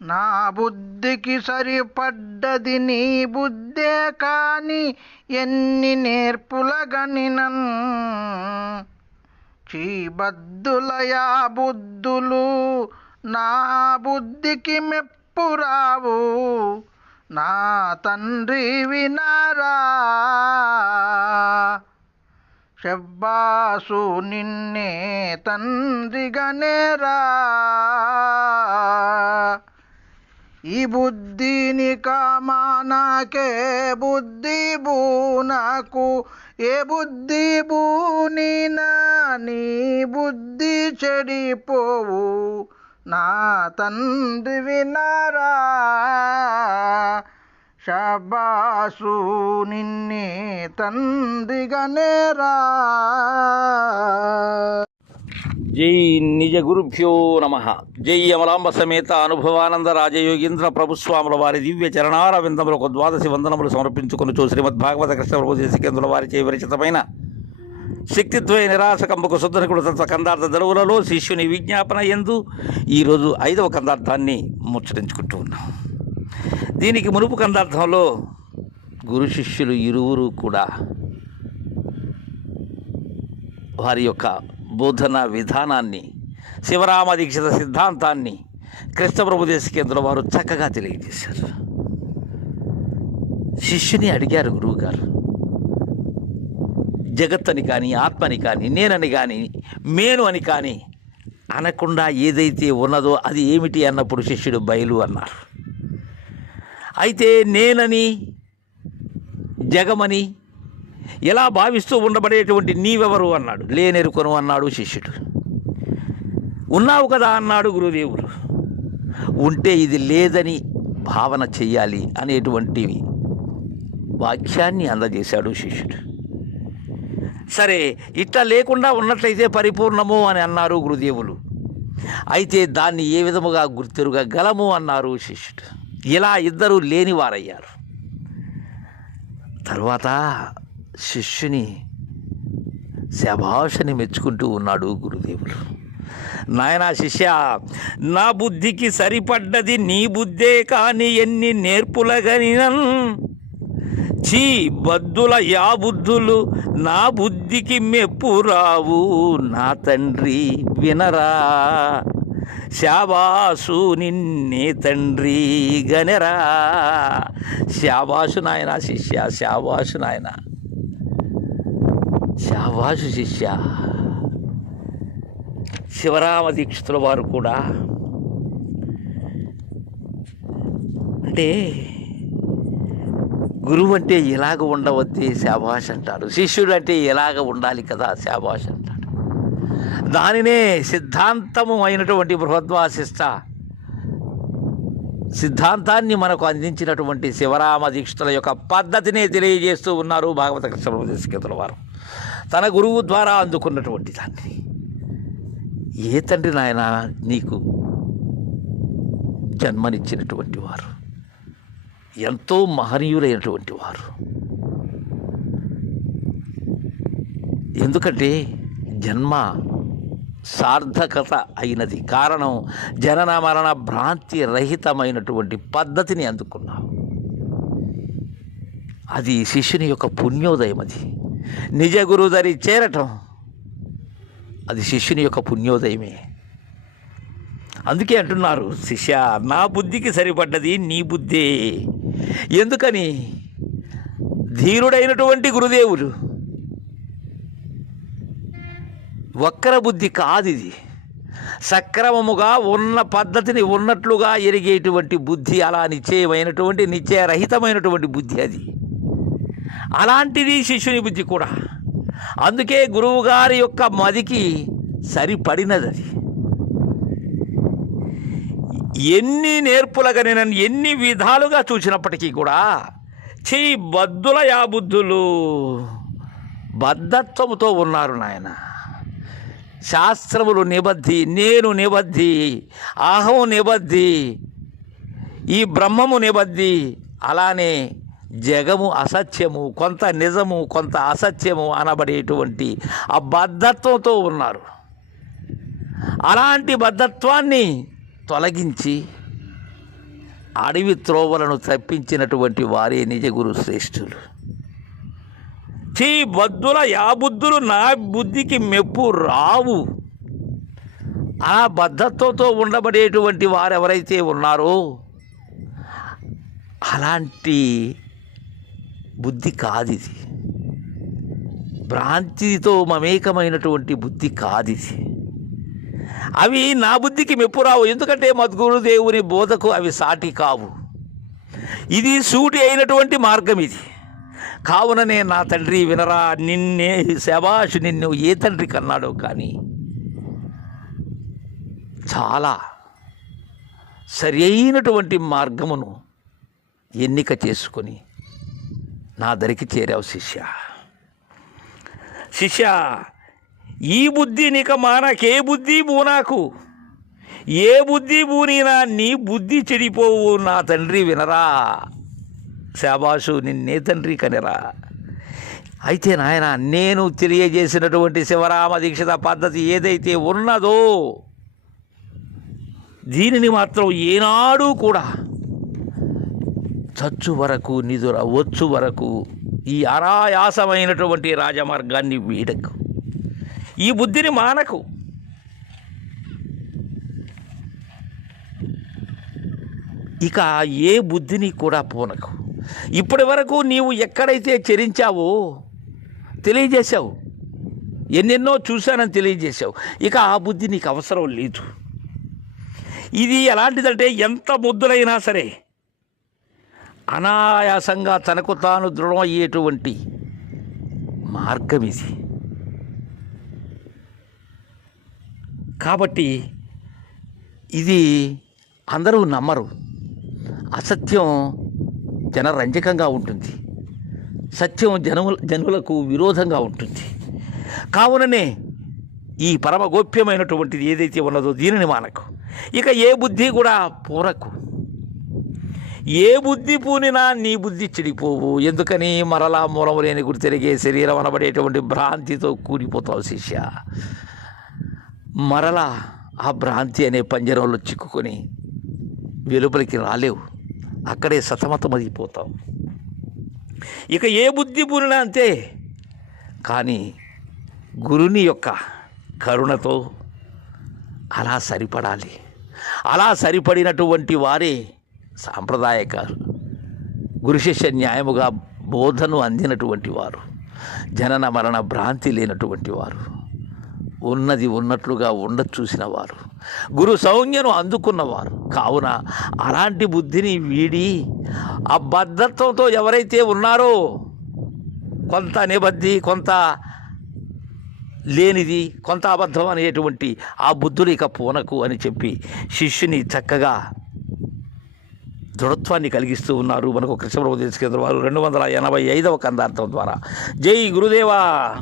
నా బుద్ధికి సరిపడ్డది నీ బుద్ధే కాని ఎన్ని నేర్పులగనినన్ చీబద్దులయా బుద్ధులు నా బుద్ధికి మెప్పురావు నా తండ్రి వినారా? శబ్బాసు నిన్నే తండ్రిగనేరా ఈ బుద్ధిని కామానాకే బుద్ధి బూనకు ఏ బుద్ధి బూని నీ బుద్ధి చెడిపోవు. నా తండ్రి వినరా షబాసు నిన్నే తండ్రిగనేరా జై నిజ గురుభ్యో నమ. జై అమలాంబ సమేత అనుభవానంద రాజయోగీంద్ర ప్రభుస్వాముల వారి దివ్య చరణార విందములకు ద్వాదశి వందనములు సమర్పించుకుని శ్రీమద్ భాగవత కృష్ణ ప్రభు దేశికేంద్రుల వారి చే విరచితమైన శక్తిద్వయ నిరాశకంబకు శుద్ధనికుడు తత్వ కందార్థ దరువులలో శిష్యుని విజ్ఞాపన ఎందు ఈరోజు ఐదవ కందార్థాన్ని ముచ్చరించుకుంటూ ఉన్నాం. దీనికి మునుపు కందార్థంలో గురు శిష్యులు ఇరువురు కూడా వారి యొక్క బోధన విధానాన్ని శివరామ దీక్షిత సిద్ధాంతాన్ని కృష్ణప్రభు దేశకేంద్ర వారు చక్కగా తెలియజేశారు. శిష్యుని అడిగారు గురువుగారు జగత్తని కానీ ఆత్మని కానీ నేనని కానీ మేను అని కానీ అనకుండా ఏదైతే ఉన్నదో అది ఏమిటి? అన్నప్పుడు శిష్యుడు బయలు అన్నారు. అయితే నేనని జగమని ఎలా భావిస్తూ ఉండబడేటువంటి నీవెవరు అన్నాడు. లేనెరుకొను అన్నాడు శిష్యుడు. ఉన్నావు కదా అన్నాడు గురుదేవుడు. ఉంటే ఇది లేదని భావన చెయ్యాలి అనేటువంటి వాక్యాన్ని అందజేశాడు శిష్యుడు. సరే ఇట్లా లేకుండా ఉన్నట్లయితే పరిపూర్ణము అని అన్నారు గురుదేవులు. అయితే దాన్ని ఏ విధముగా గుర్తెరుగా గలము అన్నారు శిష్యుడు. ఇలా ఇద్దరు లేనివారయ్యారు. తర్వాత శిష్యుని శభాషని మెచ్చుకుంటూ ఉన్నాడు గురుదేవులు నాయనా శిష్య నా బుద్ధికి సరిపడ్డది నీ బుద్ధే కాని ఎన్ని నేర్పులగనినన్? చీ బద్దుల యా బుద్ధులు నా బుద్ధికి మెప్పు రావు నా తండ్రి వినరా? శాబాసు నిన్నే తండ్రి గనెరా? శాబాసు నాయన శిష్య శాబాసు నాయన శాబాసు శిష్య. శివరామ దీక్షితుల వారు కూడా అంటే గురువు అంటే ఇలాగ ఉండవద్ది శాబాష్ అంటాడు. శిష్యుడు అంటే ఇలాగ ఉండాలి కదా శాబాష్ అంటాడు. దానినే సిద్ధాంతము అయినటువంటి బృహద్వాసిష్ట సిద్ధాంతాన్ని మనకు అందించినటువంటి శివరామ దీక్షితుల యొక్క పద్ధతినే తెలియజేస్తూ ఉన్నారు భాగవత కృష్ణ వారు. తన గురువు ద్వారా అందుకున్నటువంటి దాన్ని. ఏ తండ్రి నాయన నీకు జన్మనిచ్చినటువంటి వారు? ఎంతో మహనీయులైనటువంటి వారు. ఎందుకంటే జన్మ సార్థకత అయినది. కారణం జనన మరణ భ్రాంతి రహితమైనటువంటి పద్ధతిని అందుకున్నావు. అది శిష్యుని యొక్క పుణ్యోదయం అది. నిజ గురుదరి చేరటం. అది శిష్యుని యొక్క పుణ్యోదయమే. అందుకే అంటున్నారు శిష్య నా బుద్ధికి సరిపడ్డది నీ బుద్ధే. ఎందుకని? ధీరుడైనటువంటి గురుదేవులు వక్ర బుద్ధి కాదు ఇది సక్రమముగా ఉన్న పద్ధతిని ఉన్నట్లుగా ఎరిగేటువంటి బుద్ధి అలా నిశ్చయమైనటువంటి నిశ్చయరహితమైనటువంటి బుద్ధి అది. అలాంటిది శిష్యుని బుద్ధి కూడా. అందుకే గురువుగారి యొక్క మదికి సరిపడినది అది ఎన్ని నేర్పులగా నేను ఎన్ని విధాలుగా చూసినప్పటికీ కూడా చెయ్యి బద్దుల యాబుద్ధులు బద్ధత్వముతో ఉన్నారు నాయన. శాస్త్రములు నిబద్ధి నేను నిబద్ధి అహం నిబద్ధి ఈ బ్రహ్మము నిబద్ధి అలానే జగము అసత్యము కొంత నిజము కొంత అసత్యము అనబడేటువంటి ఆ బద్ధత్వంతో ఉన్నారు. అలాంటి బద్ధత్వాన్ని తొలగించి అడవి త్రోవలను తప్పించినటువంటి వారే నిజ గురు శ్రేష్ఠులు. చీ బద్దుల యాబుద్ధులు నా బుద్ధికి మెప్పు రావు. ఆ బద్ధత్వంతో ఉండబడేటువంటి వారు ఎవరైతే ఉన్నారో అలాంటి బుద్ధి కాదిది. భ్రాంతితో మమేకమైనటువంటి బుద్ధి కాదిది. అవి నా బుద్ధికి మెప్పు రావు. ఎందుకంటే మద్గురుదేవుని బోధకు అవి సాటి కావు. ఇది సూటి అయినటువంటి మార్గం ఇది. కావుననే నా తండ్రి వినరా నిన్నే శబాషు నిన్ను ఏ తండ్రి కన్నాడో కానీ. చాలా సరి అయినటువంటి మార్గమును ఎన్నిక చేసుకొని నా దరికి చేరావు శిష్య. శిష్య ఈ బుద్ధి నీక మానకే బుద్ధి బూనాకు ఏ బుద్ధి బూనినా నీ బుద్ధి చెడిపోవు నా తండ్రి వినరా. శాబాషు నిన్నే తండ్రి కనిరా. అయితే నాయన నేను తెలియజేసినటువంటి శివరామ దీక్షిత పద్ధతి ఏదైతే ఉన్నదో దీనిని మాత్రం ఏనాడు కూడా చచ్చు వరకు నిదుర వచ్చు వరకు ఈ అనాయాసమైనటువంటి రాజమార్గాన్ని వీడకు. ఈ బుద్ధిని మానకు. ఇక ఏ బుద్ధిని కూడా పోనకు. ఇప్పటి వరకు నీవు ఎక్కడైతే చరించావో తెలియజేశావు. ఎన్నెన్నో చూశానని తెలియజేశావు. ఇక ఆ బుద్ధి నీకు అవసరం లేదు. ఇది ఎలాంటిదంటే ఎంత ముద్దులైనా సరే అనాయాసంగా తనకు తాను దృఢం అయ్యేటువంటి మార్గం ఇది. కాబట్టి ఇది అందరూ నమ్మరు. అసత్యం జనరంజకంగా ఉంటుంది. సత్యం జనముల జనులకు విరోధంగా ఉంటుంది. కావుననే ఈ పరమ గోప్యమైనటువంటిది ఏదైతే ఉన్నదో దీనిని మానకు. ఇక ఏ బుద్ధి కూడా పూరకు. ఏ బుద్ధి పూనినా నీ బుద్ధి చెడిపోవు. ఎందుకని మరలా మూలము లేని గురి తిరిగే శరీరం అనబడేటువంటి భ్రాంతితో కూలిపోతావు శిష్య. మరలా ఆ భ్రాంతి అనే పంజరంలో చిక్కుకొని వెలుపలికి రాలేవు. అక్కడే సతమతమదిపోతావు ఇక ఏ బుద్ధి పూనినా అంతే. కానీ గురుని యొక్క కరుణతో అలా సరిపడాలి. అలా సరిపడినటువంటి వారే సాంప్రదాయకారు గురు శిష్య న్యాయముగా బోధను అందినటువంటి వారు జనన మరణ భ్రాంతి లేనటువంటి వారు ఉన్నది ఉన్నట్లుగా ఉండ చూసిన వారు గురు సౌజ్ఞను అందుకున్నవారు. కావున అలాంటి బుద్ధిని వీడి ఆ బద్ధత్వంతో ఎవరైతే ఉన్నారో కొంత నిబద్ధి కొంత లేనిది కొంత అబద్ధం అనేటువంటి ఆ బుద్ధులు ఇక పూనకు అని చెప్పి శిష్యుని చక్కగా దృఢత్వాన్ని కలిగిస్తూ ఉన్నారు. మనకు కృష్ణ కేంద్రం వారు రెండు వందల ఎనభై ఐదవ కందార్థం ద్వారా. జై గురుదేవా!